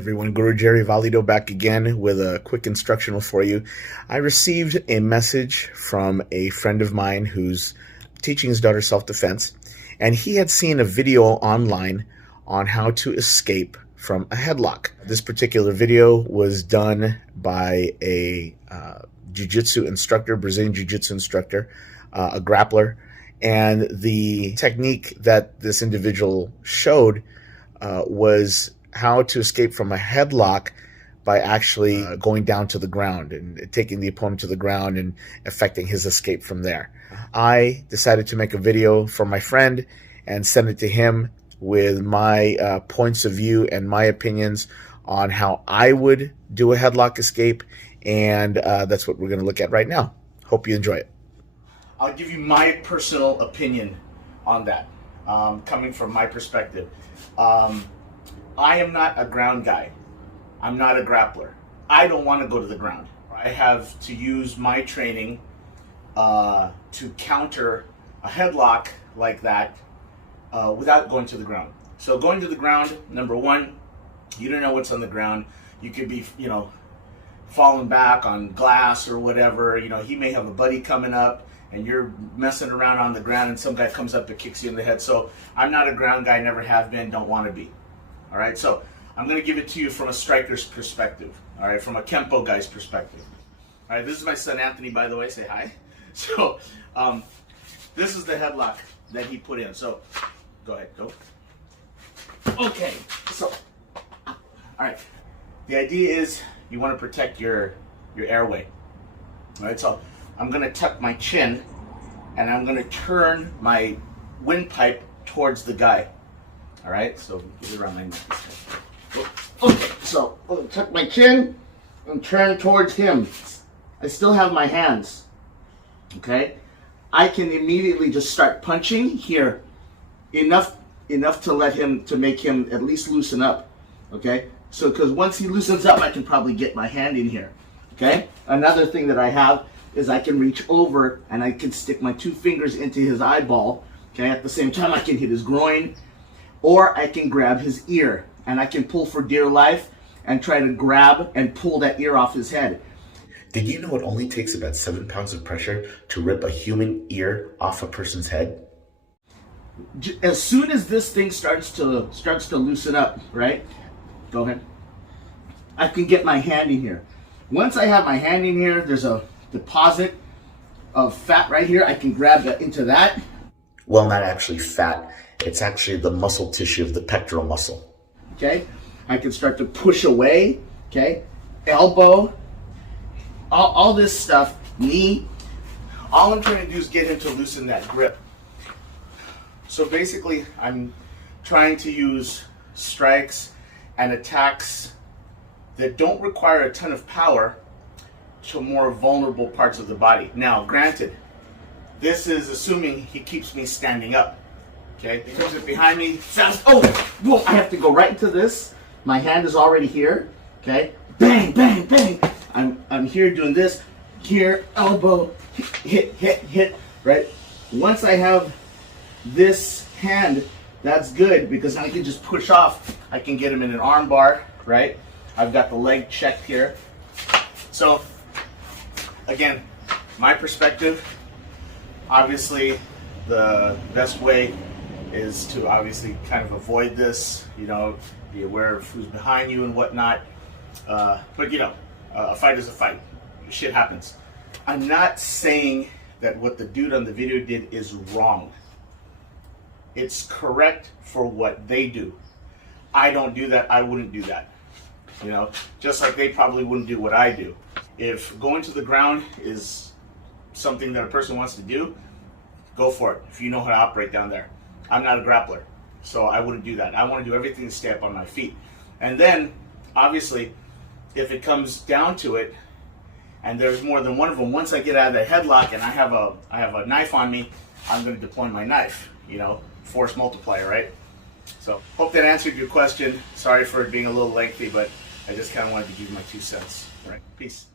Everyone, Guru Jerry Valido back again with a quick instructional for you. I received a message from a friend of mine who's teaching his daughter self-defense, and he had seen a video online on how to escape from a headlock. This particular video was done by a jiu-jitsu instructor, Brazilian jiu-jitsu instructor, a grappler, and the technique that this individual showed was how to escape from a headlock by actually going down to the ground and taking the opponent to the ground and affecting his escape from there. I decided to make a video for my friend and send it to him with my points of view and my opinions on how I would do a headlock escape, and that's what we're going to look at right now. Hope you enjoy it. I'll give you my personal opinion on that, coming from my perspective. I am not a ground guy. I'm not a grappler. I don't want to go to the ground. I have to use my training to counter a headlock like that without going to the ground. So going to the ground, number one, you don't know what's on the ground. You could be, falling back on glass or whatever. He may have a buddy coming up and you're messing around on the ground and some guy comes up and kicks you in the head. So I'm not a ground guy, never have been, don't want to be. All right, so I'm going to give it to you from a striker's perspective, all right, from a Kempo guy's perspective. All right, this is my son Anthony, by the way, say hi. So this is the headlock that he put in. So go ahead, go. Okay, so, all right, the idea is you want to protect your airway. All right, so I'm going to tuck my chin and I'm going to turn my windpipe towards the guy. All right, so get it around my neck. Okay, so I'm going to tuck my chin and turn towards him. I still have my hands, okay? I can immediately just start punching here, enough to make him at least loosen up, okay? So, because once he loosens up, I can probably get my hand in here, okay? Another thing that I have is I can reach over and I can stick my 2 fingers into his eyeball, okay? At the same time, I can hit his groin, or I can grab his ear and I can pull for dear life and try to grab and pull that ear off his head. Did you know it only takes about 7 pounds of pressure to rip a human ear off a person's head? As soon as this thing starts to loosen up, right? Go ahead. I can get my hand in here. Once I have my hand in here, there's a deposit of fat right here. I can grab into that. Well, not actually fat. It's actually the muscle tissue of the pectoral muscle. Okay, I can start to push away, okay, elbow, all this stuff, knee. All I'm trying to do is get him to loosen that grip. So basically, I'm trying to use strikes and attacks that don't require a ton of power to more vulnerable parts of the body. Now, granted, this is assuming he keeps me standing up. Okay, he comes up behind me, fast, oh, whoa, I have to go right into this. My hand is already here, okay? Bang, bang, bang. I'm here doing this, here, elbow, hit, right? Once I have this hand, that's good because I can just push off. I can get him in an arm bar, right? I've got the leg checked here. So, again, my perspective, obviously the best way is to obviously kind of avoid this, be aware of who's behind you and whatnot. But a fight is a fight. Shit happens. I'm not saying that what the dude on the video did is wrong. It's correct for what they do. I don't do that. I wouldn't do that. Just like they probably wouldn't do what I do. If going to the ground is something that a person wants to do, go for it. If you know how to operate down there. I'm not a grappler, so I wouldn't do that. I want to do everything to stay up on my feet. And then, obviously, if it comes down to it, and there's more than one of them, once I get out of the headlock and I have a knife on me, I'm going to deploy my knife. Force multiplier, right? So, hope that answered your question. Sorry for it being a little lengthy, but I just kind of wanted to give you my 2 cents. All right, peace.